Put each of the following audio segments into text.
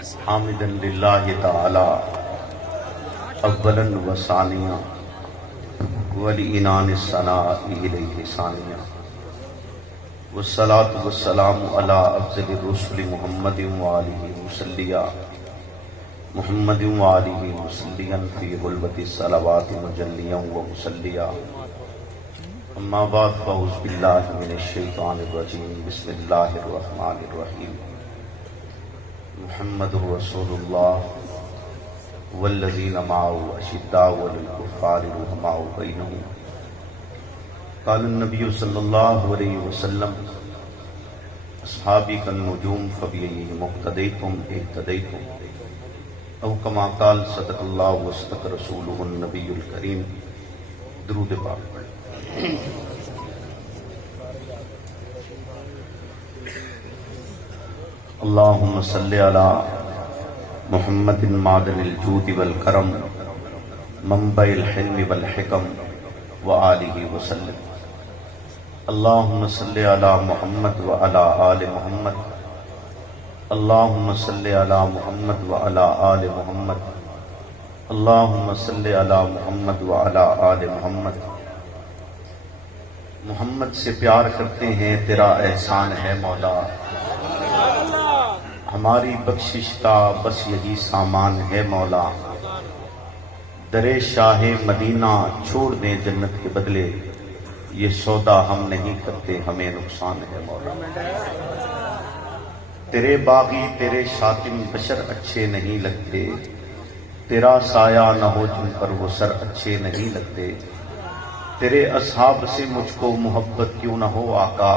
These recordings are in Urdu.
حامدا للہ تعالی اولا و ثانیا ولعنان الثناء الیہ ثانیا والصلاة والسلام علی افضل الرسل محمد وآلہ وسلیا محمد وآلہ وسلیا فی غلبۃ الصلوات مجلیا ومسلیا اما بعد فاعوذ باللہ من الشیطان الرجیم بسم اللہ الرحمن الرحیم محمد رسول اللہ والذین معه اشداء علی الکفار رحماء بینہم قال النبی صلی اللہ علیہ وسلم اصحابی کالنجوم فبأیہم اقتدیتم اہتدیتم او کما قال صدق اللہ وصدق رسولہ النبی الکریم. درود پاک پڑھیں. اللہم صلی علی محمد معدن الجود والکرم منبع الحلم والحکم وآلہ وسلم. اللہم صلی علی محمد وعلی آل محمد. اللہم صلی علی محمد وعلی آل محمد. اللہم صلی علی محمد وعلی آل محمد. محمد سے پیار کرتے ہیں تیرا احسان ہے مولا، ہماری بخشش کا بس یہی سامان ہے مولا. درے شاہ مدینہ چھوڑ دیں جنت کے بدلے، یہ سودا ہم نہیں کرتے ہمیں نقصان ہے مولا. تیرے باغی تیرے شاتم بشر اچھے نہیں لگتے، تیرا سایہ نہ ہو جن پر وہ سر اچھے نہیں لگتے. تیرے اصحاب سے مجھ کو محبت کیوں نہ ہو آقا،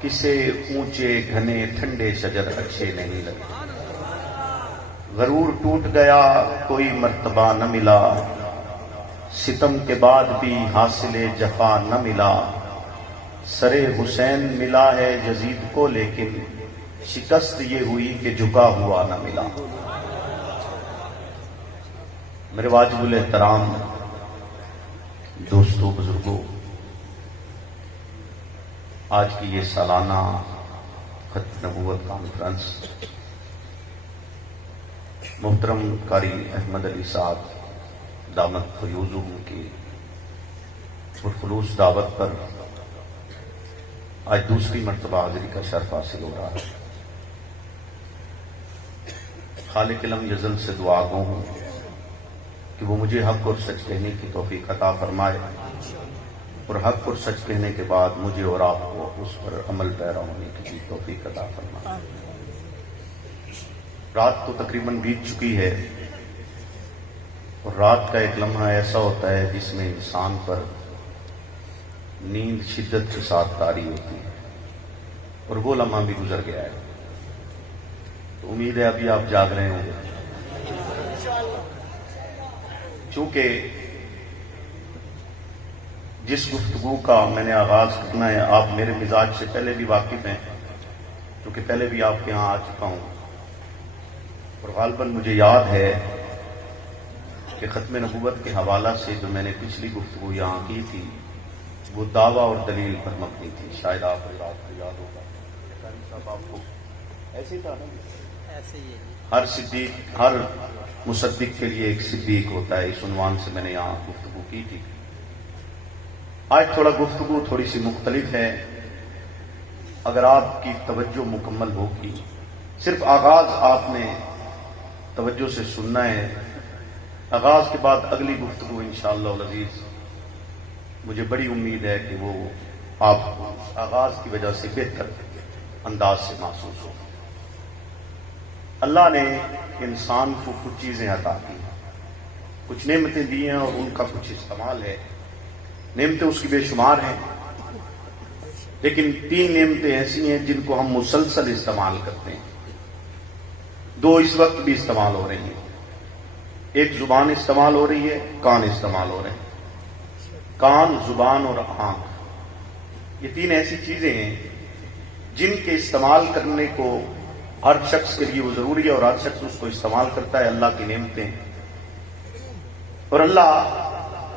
کسے اونچے گھنے ٹھنڈے شجر اچھے نہیں لگتے. غرور ٹوٹ گیا کوئی مرتبہ نہ ملا، ستم کے بعد بھی حاصل جفا نہ ملا. سر حسین ملا ہے یزید کو لیکن شکست یہ ہوئی کہ جھکا ہوا نہ ملا. میرے واجب الاحترام دوستوں بزرگوں، آج کی یہ سالانہ ختم نبوت کانفرنس محترم قاری احمد علی صاحب دامت فیوزہم کی پرخلوص دعوت پر آج دوسری مرتبہ حاضری کا شرف حاصل ہو رہا ہے. خالق علم یزل سے دعا گو ہوں کہ وہ مجھے حق اور سچ کہنے کی توفیق عطا فرمائے اور حق اور سچ کہنے کے بعد مجھے اور آپ کو اس پر عمل پیرا ہونے کی توفیق عطا فرمائے. رات تو تقریباً بیت چکی ہے اور رات کا ایک لمحہ ایسا ہوتا ہے جس میں انسان پر نیند شدت کے ساتھ طاری ہوتی ہے اور وہ لمحہ بھی گزر گیا ہے. تو امید ہے ابھی آپ جاگ رہے ہوں گے. چونکہ جس گفتگو کا میں نے آغاز کرنا ہے آپ میرے مزاج سے پہلے بھی واقف ہیں، کیونکہ پہلے بھی آپ کے ہاں آ چکا ہوں اور غالباً مجھے یاد ہے کہ ختم نبوت کے حوالہ سے جو میں نے پچھلی گفتگو یہاں کی تھی وہ دعویٰ اور دلیل پر مبنی تھی. شاید آپ حضرات کو یاد ہوگا. صاحب آپ کو ایسے ہی تھا نا؟ ایسے ہی. ہر صدیق ہر مصدق کے لیے ایک صدیق ہوتا ہے، اس عنوان سے میں نے یہاں گفتگو کی تھی. آج تھوڑا گفتگو تھوڑی سی مختلف ہے. اگر آپ کی توجہ مکمل ہوگی، صرف آغاز آپ نے توجہ سے سننا ہے. آغاز کے بعد اگلی گفتگو انشاءاللہ العزیز مجھے بڑی امید ہے کہ وہ آپ کو آغاز کی وجہ سے بہتر انداز سے محسوس ہو. اللہ نے انسان کو کچھ چیزیں عطا کی، کچھ نعمتیں دی ہیں اور ان کا کچھ استعمال ہے. نعمتیں اس کی بے شمار ہیں، لیکن 3 نعمتیں ایسی ہیں جن کو ہم مسلسل استعمال کرتے ہیں. 2 اس وقت بھی استعمال ہو رہی ہیں. ایک زبان استعمال ہو رہی ہے، کان استعمال ہو رہے ہیں. کان، زبان اور آنکھ، یہ 3 ایسی چیزیں ہیں جن کے استعمال کرنے کو ہر شخص کے لیے وہ ضروری ہے اور ہر شخص اس کو استعمال کرتا ہے. اللہ کی نعمتیں. اور اللہ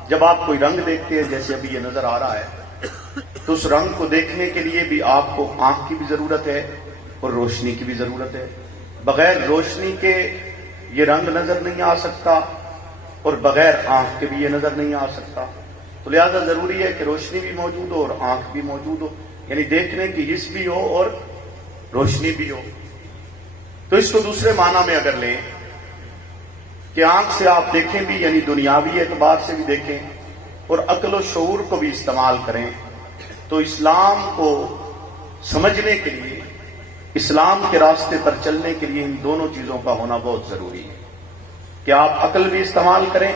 جب آپ کوئی رنگ دیکھتے ہیں جیسے ابھی یہ نظر آ رہا ہے تو اس رنگ کو دیکھنے کے لیے بھی آپ کو آنکھ کی بھی ضرورت ہے اور روشنی کی بھی ضرورت ہے. بغیر روشنی کے یہ رنگ نظر نہیں آ سکتا اور بغیر آنکھ کے بھی یہ نظر نہیں آ سکتا. تو لہذا ضروری ہے کہ روشنی بھی موجود ہو اور آنکھ بھی موجود ہو، یعنی دیکھنے کی حس بھی ہو اور روشنی بھی ہو. تو اس کو دوسرے معنی میں اگر لیں کہ آنکھ سے آپ دیکھیں بھی، یعنی دنیاوی اعتبار سے بھی دیکھیں اور عقل و شعور کو بھی استعمال کریں، تو اسلام کو سمجھنے کے لیے، اسلام کے راستے پر چلنے کے لیے ان دونوں چیزوں کا ہونا بہت ضروری ہے کہ آپ عقل بھی استعمال کریں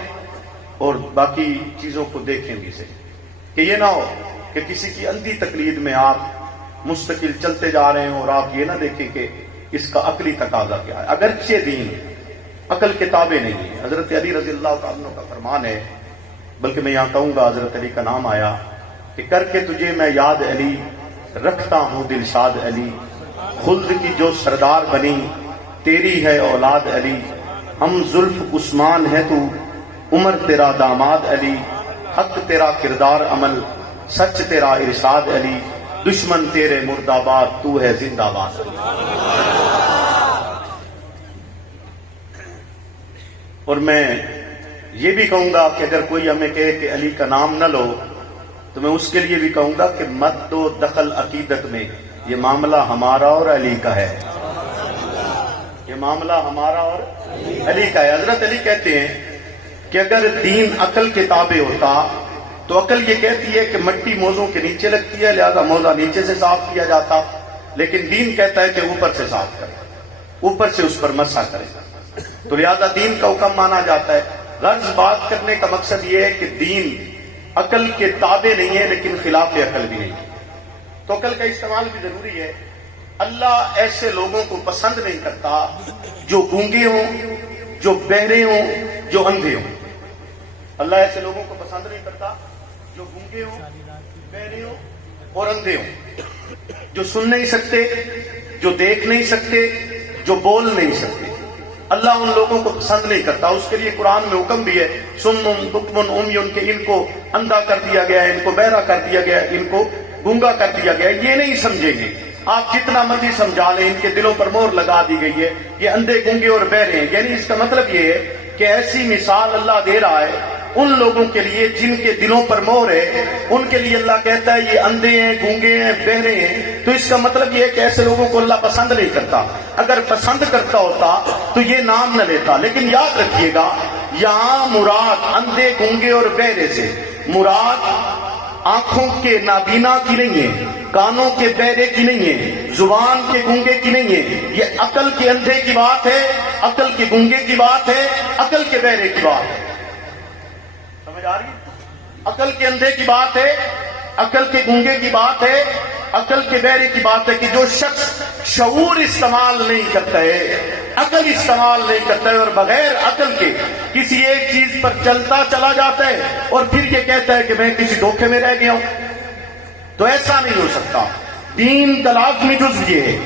اور باقی چیزوں کو دیکھیں بھی سے، کہ یہ نہ ہو کہ کسی کی اندھی تقلید میں آپ مستقل چلتے جا رہے ہیں اور آپ یہ نہ دیکھیں کہ اس کا عقلی تقاضا کیا ہے. اگرچہ دین عقل کے تابع نہیں ہے. حضرت علی رضی اللہ تعالیٰ عنہ کا فرمان ہے، بلکہ میں یہاں کہوں گا حضرت علی کا نام آیا کہ کر کے تجھے میں یاد علی، رکھتا ہوں دلشاد علی، خلد کی جو سردار بنی تیری ہے اولاد علی، ہم زلف عثمان ہے تو عمر تیرا داماد علی، حق تیرا کردار عمل، سچ تیرا ارشاد علی، دشمن تیرے مرد آباد تو ہے زندہ باد. اور میں یہ بھی کہوں گا کہ اگر کوئی ہمیں کہے کہ علی کا نام نہ لو، تو میں اس کے لیے بھی کہوں گا کہ مت دو دخل عقیدت میں، یہ معاملہ ہمارا اور علی کا ہے، یہ معاملہ ہمارا اور علی کا ہے. حضرت علی کہتے ہیں کہ اگر دین عقل کے تابع ہوتا تو عقل یہ کہتی ہے کہ مٹی موزوں کے نیچے لگتی ہے، لہذا موزہ نیچے سے صاف کیا جاتا، لیکن دین کہتا ہے کہ اوپر سے صاف کرے، اوپر سے اس پر مسح کرے. تو لہذا دین کا حکم مانا جاتا ہے. غرض بات کرنے کا مقصد یہ ہے کہ دین عقل کے تابع نہیں ہے لیکن خلاف عقل بھی نہیں ہے. تو عقل کا استعمال بھی ضروری ہے. اللہ ایسے لوگوں کو پسند نہیں کرتا جو گونگے ہوں، جو بہرے ہوں، جو اندھے ہوں. اللہ ایسے لوگوں کو پسند نہیں کرتا جو گونگے ہوں، بہرے ہوں اور اندھے ہوں، جو سن نہیں سکتے، جو دیکھ نہیں سکتے، جو بول نہیں سکتے. اللہ ان لوگوں کو پسند نہیں کرتا. اس کے لیے قرآن میں حکم بھی ہے، سم بکم عمی، کہ ان کو اندھا کر دیا گیا ہے، ان کو بہرا کر دیا گیا ہے، ان کو گونگا کر دیا گیا ہے. یہ نہیں سمجھیں گے، آپ جتنا مرضی سمجھا لیں، ان کے دلوں پر مہر لگا دی گئی ہے، یہ اندھے گونگے اور بہرے ہیں. یعنی اس کا مطلب یہ ہے کہ ایسی مثال اللہ دے رہا ہے ان لوگوں کے لیے جن کے دلوں پر مہر ہے. ان کے لیے اللہ کہتا ہے یہ اندھے ہیں، گونگے ہیں، بہرے ہیں. تو اس کا مطلب یہ ہے کہ ایسے لوگوں کو اللہ پسند نہیں کرتا. اگر پسند کرتا ہوتا تو یہ نام نہ لیتا. لیکن یاد رکھیے گا، یہاں مراد اندھے، گونگے اور بہرے سے مراد آنکھوں کے نابینا کی نہیں ہے، کانوں کے بہرے کی نہیں ہے، زبان کے گونگے کی نہیں ہے. یہ عقل کے اندھے کی بات ہے، عقل کے گونگے کی بات ہے، عقل کے بہرے کی بات ہے. سمجھ آ رہی ہے؟ عقل کے اندھے کی بات ہے، عقل کے گونگے کی بات ہے، عقل کے بہرے کی بات ہے کہ جو شخص شعور استعمال نہیں کرتا ہے، عقل استعمال نہیں کرتا ہے اور بغیر عقل کے کسی ایک چیز پر چلتا چلا جاتا ہے اور پھر یہ کہتا ہے کہ میں کسی دھوکے میں رہ گیا ہوں، تو ایسا نہیں ہو سکتا. دین کا لازمی جزو یہ ہے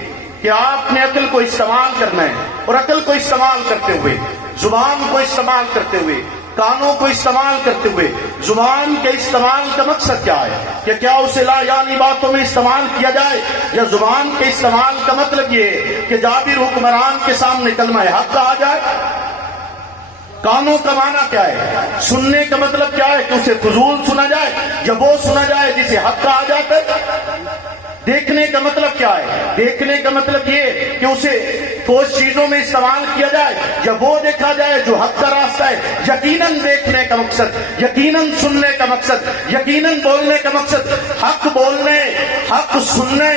کہ آپ نے عقل کو استعمال کرنا ہے، اور عقل کو استعمال کرتے ہوئے، زبان کو استعمال کرتے ہوئے، کانوں کو استعمال کرتے ہوئے. زبان کے استعمال کا مقصد کیا ہے کہ کیا اسے لا یعنی باتوں میں استعمال کیا جائے، یا زبان کے استعمال کا مطلب یہ ہے کہ جابر حکمران کے سامنے کلمہ حق کہا جائے. کانوں کا معنی کیا ہے، سننے کا مطلب کیا ہے کہ اسے فضول سنا جائے یا وہ سنا جائے جسے حق کہا جاتا ہے. دیکھنے کا مطلب کیا ہے، دیکھنے کا مطلب یہ کہ اسے ٹھوس چیزوں میں استعمال کیا جائے یا وہ دیکھا جائے جو حق کا راستہ ہے. یقیناً دیکھنے کا مقصد، یقیناً سننے کا مقصد، یقیناً بولنے کا مقصد حق بولنے، حق سننے،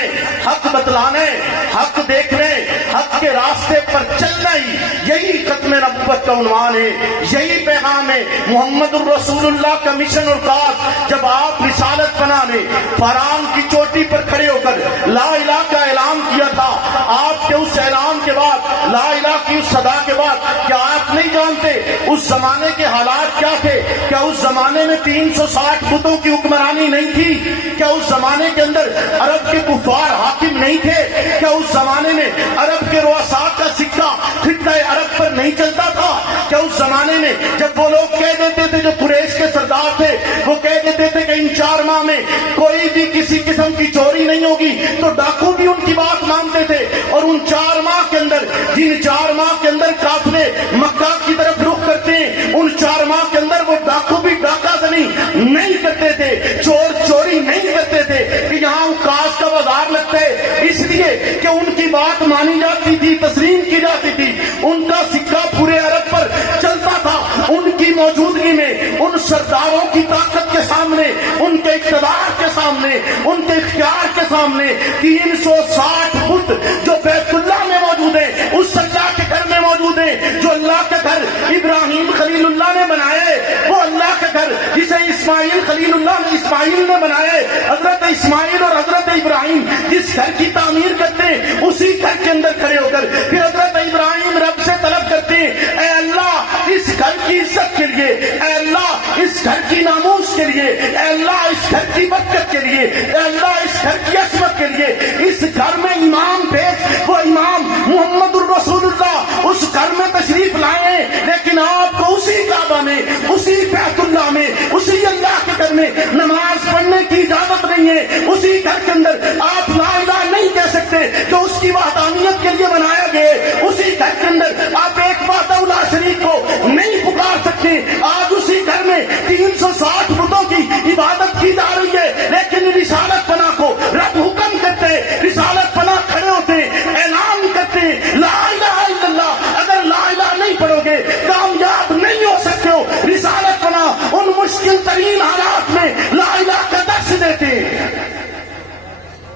حق بتلانے، حق دیکھنے، حق کے راستے پر چلنا ہی یہی ختم نبوت کا عنوان ہے، یہی پیغام ہے محمد الرسول اللہ کا مشن اور کاج. جب آپ رسالت بنانے فرام کی چوٹی پر کھڑے ہو کر لا الہ کا اعلان کیا تھا، آپ کے اس اعلان کے بعد، لا الہ کی اس صدا کے بعد، کیا آپ نہیں جانتے اس زمانے کے حالات کیا تھے؟ کیا اس زمانے میں 360 بتوں کی حکمرانی نہیں تھی؟ کیا اس زمانے کے اندر عرب کے کفار حاکم نہیں تھے؟ کیا اس زمانے میں عرب کے رؤساء کا سکہ خطہ عرب پر نہیں چلتا تھا؟ کیا اس زمانے میں جب وہ لوگ کہہ دیتے تھے، جو قریش کے سردار تھے، وہ کہہ دیتے تھے کہ ان 4 ماہ میں کوئی بھی کسی قسم کی چوری نہیں ہوگی، تو ڈاکو بھی ان کی بات مانتے تھے، اور ان 4 ماہ کے اندر اندر جن 4 ماہ کے اندر قافلے مکہ کی طرف رخ کرتے ہیں، ان 4 ماہ کے اندر وہ ڈاکو بھی ڈاکہ زنی نہیں کرتے تھے، چور چوری نہیں کرتے تھے کہ یہاں اوقاس کا بازار لگتا ہے، اس لیے کہ ان کی بات مانی جاتی تھی، تسلیم کی جاتی تھی، ان کا سکہ پورے عرب پر چلتا تھا۔ ان کی موجودگی میں، ان سرداروں کی طاقت کے سامنے، ان کے اقتدار کے سامنے، ان کے اختیار کے سامنے 360 بت جو بیت اللہ میں موجود ہیں، اس اللہ کے گھر میں موجود ہیں، جو اللہ کے گھر ابراہیم خلیل اللہ نے بنائے، وہ اللہ کے گھر جسے اسماعیل خلیل اللہ نے اسماعیل نے بنائے، حضرت اسماعیل اور حضرت ابراہیم جس گھر کی تعمیر کرتے ہیں، اسی گھر کے اندر کھڑے ہو کر پھر حضرت ابراہیم رب سے طلب کرتے ہیں، اے اللہ اس گھر کی عزت کے لیے، اے اللہ اس گھر کی ناموس کے لیے، اے اللہ اس گھر کی برکت کے لیے، اے اللہ اس گھر کی عصمت کے لیے اس گھر میں امام بھیج۔ وہ امام محمد الرسول اللہ اس گھر میں تشریف لائے، لیکن آپ کو اسی کعبہ میں، اسی بیت اللہ میں، اسی اللہ کے گھر میں نماز پڑھنے کی اجازت نہیں ہے۔ اسی گھر کے اندر آپ لا الہ نہیں کہہ سکتے جو اس کی وحدانیت کے لیے بنایا گیا ہے۔ اسی گھر کے اندر آپ ایک وحدہ لا شریک کو نہیں پکار سکتے۔ آج اسی گھر میں 360 بتوں کی عبادت کی جا رہی ہے، لیکن رسالت پناہ کو رب حکم کرتے، رسالت پناہ کھڑے ہوتے، اعلان کرتے لا الہ الا اللہ۔ اگر لا الہ نہیں پڑھو گے کامیاب نہیں ہو سکتے ہو۔ رسالت پناہ ان مشکل ترین حالات میں لا الہ کا درس دیتے،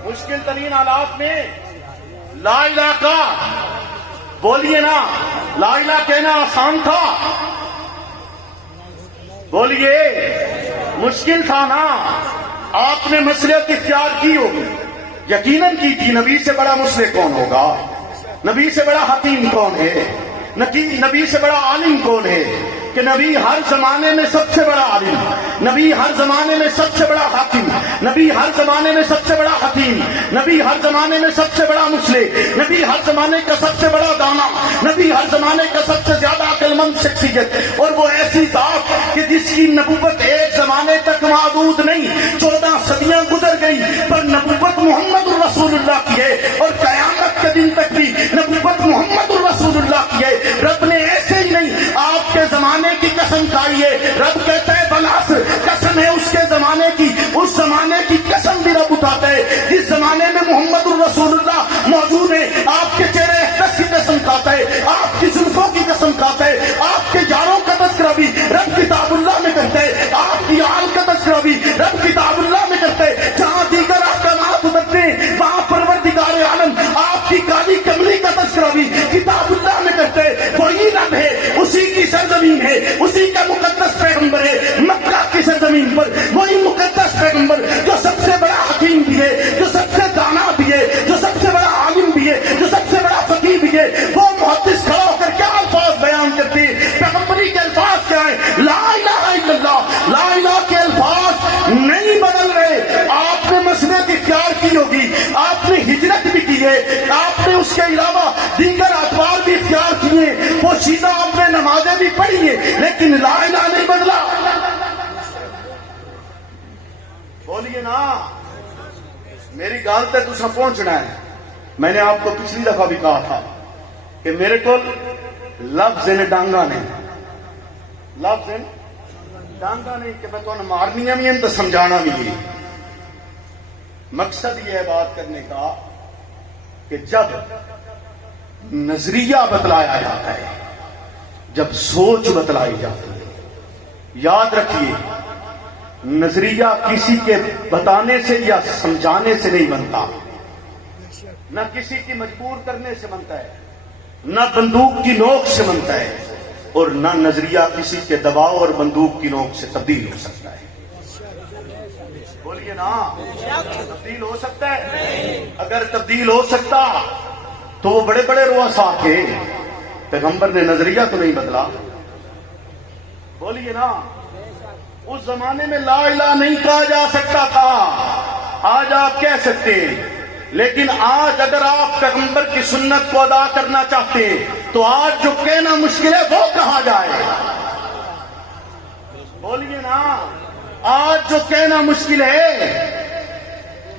مشکل ترین حالات میں لا الہ کا بولیے نا، لا الہ کہنا آسان تھا، بولیے مشکل تھا نا۔ آپ نے مصلحت اختیار کی ہوگی، یقیناً کی تھی۔ نبی سے بڑا مصلح کون ہوگا؟ نبی سے بڑا حکیم کون ہے؟ نبی سے بڑا عالم کون ہے؟ کہ نبی ہر زمانے میں سب سے بڑا عالم، نبی ہر زمانے میں سب سے بڑا حاکم، نبی ہر زمانے میں سب سے بڑا حکیم، نبی ہر زمانے میں سب سے بڑا مصلح، نبی ہر زمانے کا سب سے بڑا دانا، نبی ہر زمانے کا سب سے زیادہ عقل مند شخصیت، اور وہ ایسی ذات کہ جس کی نبوت ایک زمانے تک محدود نہیں، 14 صدیاں گزر گئی پر نبوت محمد الرسول اللہ کی ہے، اور قیامت کے دن تک بھی نبوت محمد الرسول اللہ کی ہے۔ رب نے ایسے ہی نہیں آپ کے زمانے کی قسم کھائی ہے، رب کہتا ہے بالعصر، قسم ہے اس کے زمانے کی، اس زمانے کی قسم بھی رب اٹھاتا ہے جس زمانے میں محمد الرسول اللہ موجود ہے۔ آپ کے چہرے اقدس کی قسم کھاتا ہے، آپ کی زلفوں کی قسم کھاتا ہے، آپ کے یاروں کا تذکرہ بھی رب کتاب اللہ میں کرتا ہے، آپ کی آل کا تذکرہ بھی رب کتاب اللہ میں کرتا ہے۔ جہاں دیگر احکامات اترتے ہیں وہاں پروردگار عالم آپ کی کالی کملی کا تذکرہ بھی کتاب اللہ میں کرتا ہے۔ وہی رب ہے، اسی کی سرزمین ہے، اسی کا مقدس پیغمبر ہے، مکہ کی سرزمین پر وہی مقدس پیغمبر جو سب سے بڑا حکیم بھی ہے، جو سب سے دانا بھی ہے، جو سب سے بڑا عالم بھی ہے، جو سب سے بڑا فقیہ بھی ہے، وہ محدث کھڑا ہو کر کیا الفاظ بیان کرتے ہیں؟ پیغمبری کے الفاظ کیا ہیں؟ لا الہ الا اللہ۔ لا الہ کے الفاظ نہیں بدل رہے۔ آپ نے مسلط اختیار کی ہوگی، آپ نے ہجرت بھی کی ہے، آپ نے اس کے علاوہ دیگر اطوار بھی اختیار کیے، پوشیدہ آپ نے نمازیں بھی پڑھی ہیں، لیکن لا الہ نہیں بدلا۔ بولیے نا، میری گال تک تسا پہنچنا ہے۔ میں نے آپ کو پچھلی دفعہ بھی کہا تھا کہ میرے کو لفظ نے ڈانگا نہیں، لفظ ڈانگا نہیں کہ میں تو مارنی بھی ہیں تو سمجھانا بھی ہے۔ مقصد یہ ہے بات کرنے کا کہ جب نظریہ بتلایا جاتا ہے، جب سوچ بتلائی جاتی ہے، یاد رکھیے نظریہ کسی کے بتانے سے یا سمجھانے سے نہیں بنتا، نہ کسی کی مجبور کرنے سے بنتا ہے، نہ بندوق کی نوک سے بنتا ہے، اور نہ نظریہ کسی کے دباؤ اور بندوق کی نوک سے تبدیل ہو سکتا ہے۔ بولیے نا، تبدیل ہو سکتا ہے؟ اگر تبدیل ہو سکتا تو وہ بڑے بڑے رؤساء تھے، پیغمبر نے نظریہ تو نہیں بدلا۔ بولیے نا، اس زمانے میں لا الہ نہیں کہا جا سکتا تھا، آج آپ کہہ سکتے ہیں، لیکن آج اگر آپ پیغمبر کی سنت کو ادا کرنا چاہتے ہیں تو آج جو کہنا مشکل ہے وہ کہا جائے۔ بولیے نا، آج جو کہنا مشکل ہے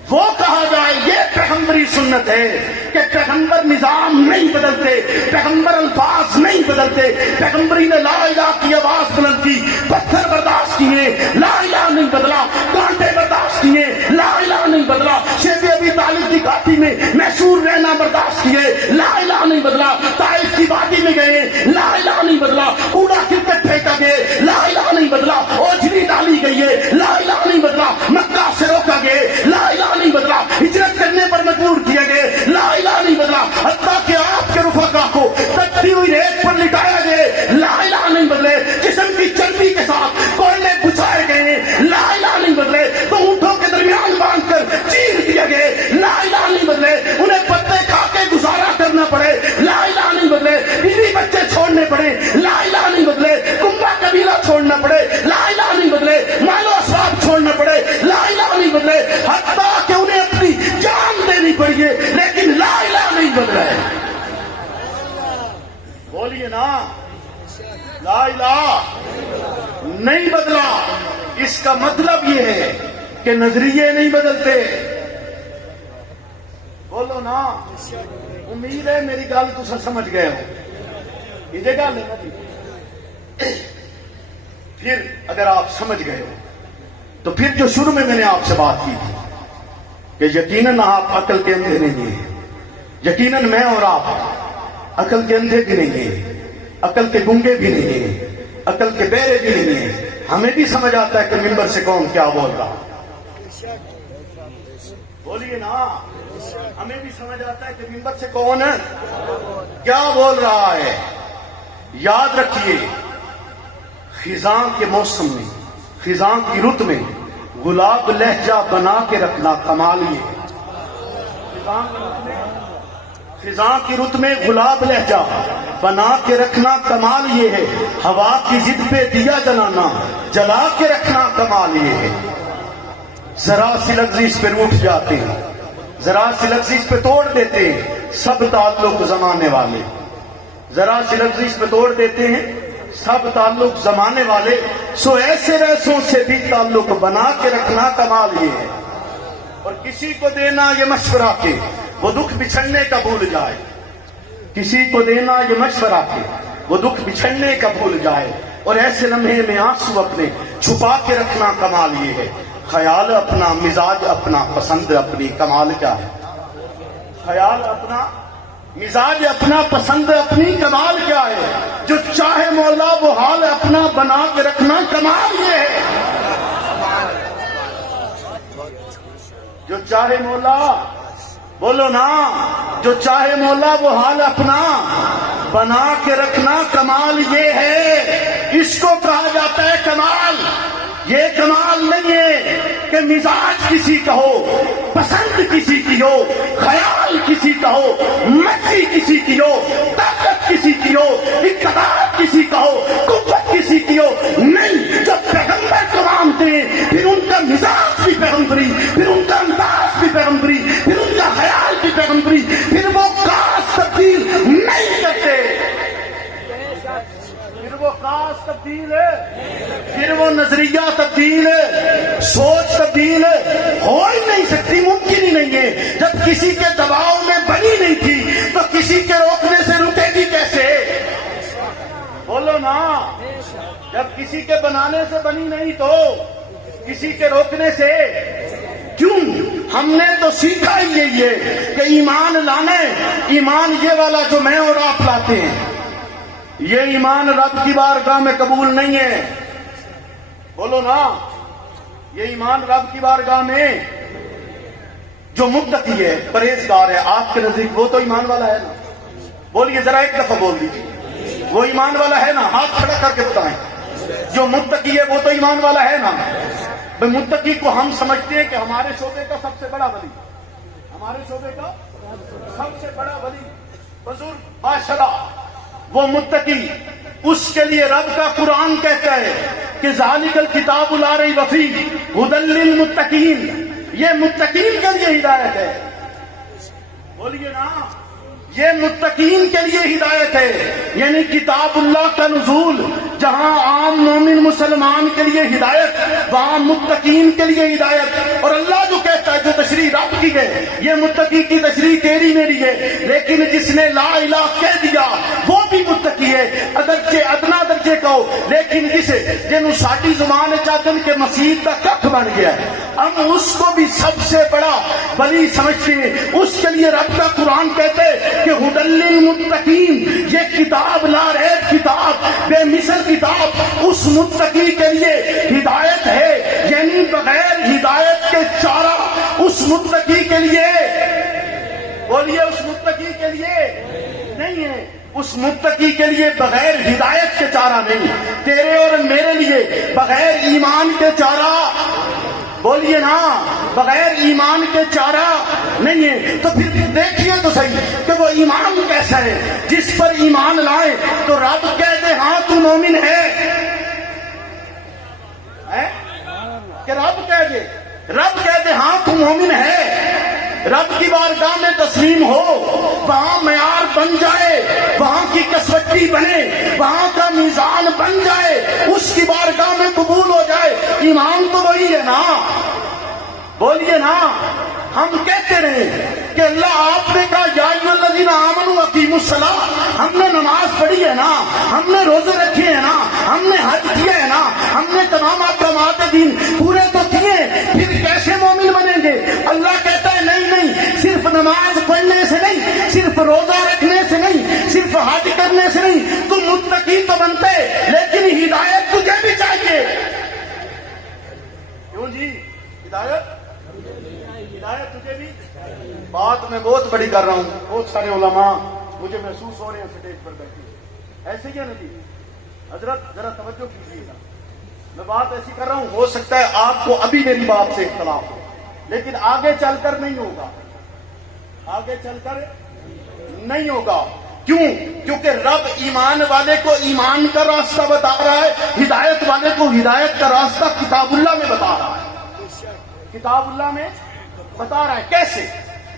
وہ کہا جائے۔ یہ پیغمبری سنت ہے کہ پیغمبر نظام نہیں بدلتے، پیغمبر الفاظ نہیں بدلتے، پیغمبری نے لا الہ کی آواز بلند کی، پتھر برداشت کیے، لا الہ نہیں بدلا، کانٹے برداشت کیے، لا الہ نہیں بدلا، شیخ ابی طالب کی گھاٹی میں محصور رہنا برداشت کیے، لا الہ نہیں بدلا، طائف کی وادی میں گئے، لا الہ نہیں بدلا، کوڑا کرکٹ پھینکا گئے، لا الہ نہیں بدلا، اوجھلی ڈالی گئی ہے، لا الہ نہیں بدلا، مکہ سے روکا گئے، لا الہ نہیں بدلا، ہجرت کرنے پر مجبور کیے گئے، لا الہ نہیں بدلا، حتیٰ کہ آپ کے رفقا کو تپتی ہوئی ریت پر لٹایا گئے، لا الہ نہیں بدلے، جسم کی چربی کے ساتھ کوئلے بچھائے گئے، لا الہ نہیں بدلے، تو اونٹوں کے درمیان باندھ کر چیر دیے گئے، لا الہ نہیں بدلے، انہیں پتے کھا کے گزارا کرنا پڑے، لا الہ نہیں بدلے، بیوی بچے چھوڑنے پڑے، لا الہ نہیں بدلے، کنبہ قبیلہ چھوڑنا پڑے، لا الہ نہیں بدلے، مال و اسباب چھوڑنا پڑے، لا الہ نہیں بدلے، حتیٰ کہ انہیں اپنی جان دینی پڑی ہے، لیکن لا الہ نہیں بدلا ہے۔ بولیے نا، لا الہ نہیں بدلا۔ اس کا مطلب یہ ہے کہ نظریے نہیں بدلتے۔ بولو نا، امید ہے میری گل تسا سمجھ گئے ہو، یہ گل ہے نا جی۔ پھر اگر آپ سمجھ گئے ہو تو پھر جو شروع میں نے آپ سے بات کی تھی کہ یقیناً آپ عقل کے اندھے نہیں ہیں، یقیناً میں اور آپ عقل کے اندھے بھی نہیں ہیں، عقل کے گنگے بھی نہیں ہیں، عقل کے بہرے بھی نہیں ہیں، ہمیں بھی سمجھ آتا ہے کہ منبر سے کون کیا بول رہا۔ بولیے نا، ہمیں بھی سمجھ آتا ہے کہ منبر سے کون کیا بول رہا ہے۔ یاد رکھیے، خزاں کے موسم میں، خزاں کی رت میں گلاب لہجہ بنا کے رکھنا کمال یہ ہے۔ خزاں کی رت میں گلاب لہجہ بنا کے رکھنا کمال یہ ہے، ہوا کی ضد پہ دیا جلانا جلا کے رکھنا کمال یہ ہے۔ ذرا سی لفظ پہ روٹھ جاتے ہیں، ذرا سی لفظ پہ توڑ دیتے ہیں سب تعلق زمانے والے، ذرا سی لفظ پہ توڑ دیتے ہیں سب تعلق زمانے والے، سو ایسے رسوں سے بھی تعلق بنا کے رکھنا کمال یہ ہے۔ اور کسی کو دینا یہ مشورہ کہ وہ دکھ بچھڑنے کا بھول جائے، کسی کو دینا یہ مشورہ کہ وہ دکھ بچھڑنے کا بھول جائے، اور ایسے لمحے میں آنسو اپنے چھپا کے رکھنا کمال یہ ہے۔ خیال اپنا، مزاج اپنا، پسند اپنی، کمال کیا ہے؟ خیال اپنا، مزاج اپنا، پسند اپنی، کمال کیا ہے؟ جو چاہے مولا وہ حال اپنا بنا کے رکھنا کمال یہ ہے۔ جو چاہے مولا، بولو نا، جو چاہے مولا وہ حال اپنا بنا کے رکھنا کمال یہ ہے۔ اس کو کہا جاتا ہے کمال۔ یہ کمال نہیں ہے کہ مزاج کسی کا ہو، پسند کسی کی ہو، خیال کسی کا ہو، مرضی کسی کی ہو، طاقت کسی کی ہو، اقتدار کسی کا ہو، قوت کسی کی ہو، نہیں۔ جب پیغمبر کو مانتے ہیں پھر ان کا مزاج بھی پیغمبری، پھر ان کا انداز بھی پیغمبری، پھر ان کا خیال بھی پیغمبری، پھر وہ خاص تبدیل نہیں کرتے، پھر وہ خاص تبدیل ہے، پھر وہ نظریہ تبدیل ہے، سوچ تبدیل ہو ہی نہیں سکتی، ممکن ہی نہیں ہے۔ جب کسی کے دباؤ میں بنی نہیں تھی تو کسی کے روکنے سے رکے گی کیسے؟ بولو نا، جب کسی کے بنانے سے بنی نہیں تو کسی کے روکنے سے کیوں؟ ہم نے تو سیکھا ہی یہی ہے کہ ایمان لانا، ایمان یہ والا جو میں اور آپ لاتے ہیں، یہ ایمان رب کی بارگاہ میں قبول نہیں ہے۔ بولو نا، یہ ایمان رب کی بارگاہ میں جو متقی ہے، پرہیزگار ہے، آپ کے نزدیک وہ تو ایمان والا ہے نا؟ بولیے ذرا ایک دفعہ بول دیجیے، وہ ایمان والا ہے نا؟ ہاتھ کھڑا کر کے بتائیں، جو متقی ہے وہ تو ایمان والا ہے نا؟ بھئی متقی کو ہم سمجھتے ہیں کہ ہمارے شعبے کا سب سے بڑا ولی، ہمارے شعبے کا سب سے بڑا ولی، بزرگ، ماشاءاللہ وہ متقی، اس کے لیے رب کا قرآن کہتا ہے کہ ذالک الکتاب لا ریب فیہ ھدی للمتقین، یہ متقین کے لیے ہدایت ہے۔ بولیے نا، یہ متقین کے لیے ہدایت ہے، یعنی کتاب اللہ کا نزول جہاں عام مومن مسلمان کے لیے ہدایت، وہاں متقین کے لیے ہدایت۔ اور اللہ جو کہتا ہے جو تشریح رب کی ہے، یہ متقی کی تشریح تیری میری ہے، لیکن جس نے لا الہ کہہ دیا وہ بھی متقی ہے، اگرچہ ادنا درجے کا ہو، لیکن جسے جنہوں ساڈی زبان چاہتے کہ مسیح کا ککھ بن گیا ہے، ہم اس کو بھی سب سے بڑا ولی سمجھتے ہیں۔ اس کے لیے رب کا قرآن کہتے کہ ھدی للمتقین، یہ کتاب لا ریب کتاب، بے مثل کتاب اس متقی کے لیے ہدایت ہے، یعنی بغیر ہدایت کے چارہ اس متقی کے لیے، بولیے اس متقی کے لیے نہیں ہے، اس متقی کے لیے بغیر ہدایت کے چارہ نہیں، تیرے اور میرے لیے بغیر ایمان کے چارہ، بولیے نا، بغیر ایمان کے چارہ نہیں ہے۔ تو پھر دیکھیے تو صحیح کہ وہ ایمان کیسا ہے، جس پر ایمان لائے تو رب کہہ دے ہاں تو مومن ہے، کہ رب کہہ دے ہاں تو مومن ہے، رب کی بارگاہ میں تسلیم ہو، وہاں معیار بن جائے، وہاں کی کسوٹی بنے، وہاں کا میزان بن جائے، اس کی بارگاہ میں قبول ہو جائے۔ ایمان تو وہی ہے نا، بولیے نا۔ ہم کہتے رہے کہ اللہ آپ نے کہا یا ایھا الذین آمنوا اقیموا الصلاۃ، ہم نے نماز پڑھی ہے نا، ہم نے روزے رکھے ہیں نا، ہم نے حج کیا ہے نا، ہم نے تمام احکامات دین پورے تو کیے، پھر کیسے مومن بنیں گے؟ اللہ کہتا ہے نہیں، صرف نماز پڑھنے سے نہیں، صرف روزہ رکھنے سے نہیں، صرف حج کرنے سے نہیں، تم متقی تو بنتے، لیکن ہدایت تجھے بھی چاہیے۔ کیوں جی؟ ہدایت تجھے بھی۔ بات میں بہت بڑی کر رہا ہوں، بہت سارے علماء مجھے محسوس ہو رہے ہیں سٹیج پر بیٹھے، ایسے ہی ہے نا جی؟ حضرت ذرا توجہ کیجیے گا، میں بات ایسی کر رہا ہوں، ہو سکتا ہے آپ کو ابھی میری بات سے اختلاف ہو، لیکن آگے چل کر نہیں ہوگا، آگے چل کر نہیں ہوگا۔ کیوں؟ کیونکہ رب ایمان والے کو ایمان کا راستہ بتا رہا ہے، ہدایت والے کو ہدایت کا راستہ کتاب اللہ میں بتا رہا ہے، کتاب اللہ میں بتا رہا ہے۔ کیسے؟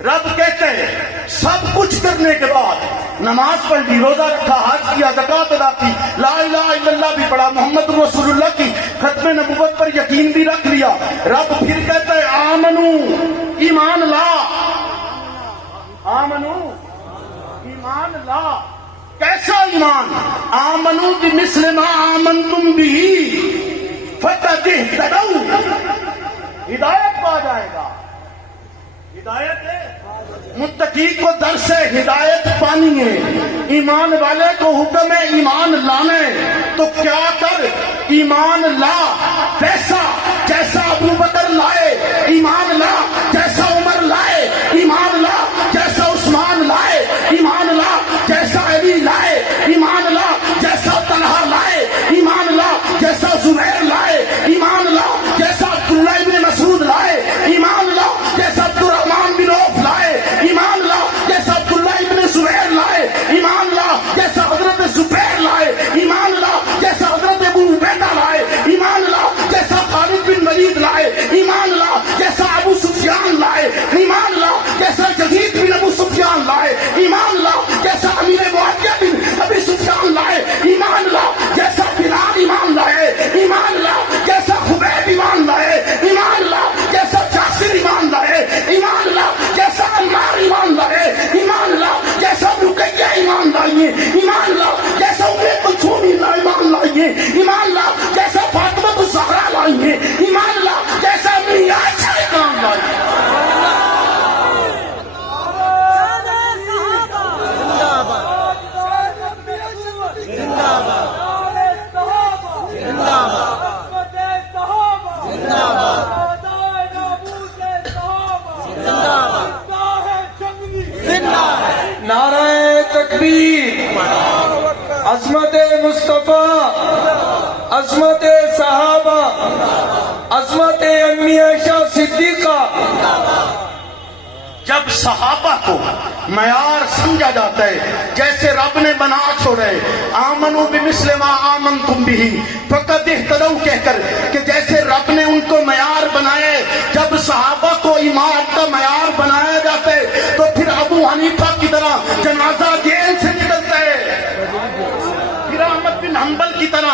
رب کہتے ہیں سب کچھ کرنے کے بعد نماز پڑھ لی، روزہ رکھا، حج کیا، زکوٰۃ ادا کی، لا الہ الا اللہ بھی پڑھا، محمد رسول اللہ کی ختم نبوت پر یقین بھی رکھ لیا، رب پھر کہتا ہے آمنو، ایمان لا، آمنو، ایمان لا۔ کیسا ایمان؟ آمنو بمثل ما آمنتم به فقد اہتدوا، ہدایت پا جائے گا، ہدایت ہے۔ متقی کو درس ہدایت پانی ہے، ایمان والے کو حکم ہے ایمان لانے، تو کیا کر؟ ایمان لا، ویسا جیسا ابو بکر لائے، ایمان لا جیسا عمر لائے، ایمان لا جیسا عثمان لائے، ایمان لا جیسا علی لائے، ایمان لا جیسا طلحہ لائے، ایمان لا جیسا زبیر لائے، ایمان لا جیسا عبداللہ ابن مسعود لائے، ایمان لا جیسا عبدالرحمن بن عوف لائے، ایمان لا جیسا عبداللہ ابن زبیر لائے، ایمان لا جیسا حضرت زبیر لائے، ایمان لا جیسا حضرت ابو عبیدہ لائے، ایمان لا جیسا خالد بن ولید لائے، ایمان لا جیسا ابو سفیان لائے، ایمان لا جیسا یزید بن ابو سفیان لائے، ایمان لا جیسا امیر معاویہ بن ابی سفیان لائے، ایمان لا جیسا بلال ایمان لائے، ایمان لا جیسا خبیب ایمان لائے، ایمان لا جیسا جاسر ایمان لائے، ایمان لا جیسا عمار ایمان لائے، ایمان لا جیسا رقیہ ایمان لائیے، ایمان لا جیسا ام کلثوم ایمان لائیے، ایمان لا جیسا فاطمہ الزہرا لائیے، ایمان لا جیسا امی عائشہ ایمان لائیے۔ نعرہ تکبیر، عظمت مصطفیٰ، عظمت صحابہ، عظمت امی عائشہ صدیقہ۔ جب صحابہ کو معیار سمجھا جاتا ہے، جیسے رب نے بنا چھوڑے آمنو بمثل ما آمنتم به فقد اہتدوا کہہ کر، کہ جیسے رب نے ان کو معیار بنائے، جب صحابہ کو ایمان کا معیار بنایا جاتا ہے تو پھر ابو حنیفہ کی طرح جنازہ جیل سے نکلتا ہے، پھر احمد بن حنبل کی طرح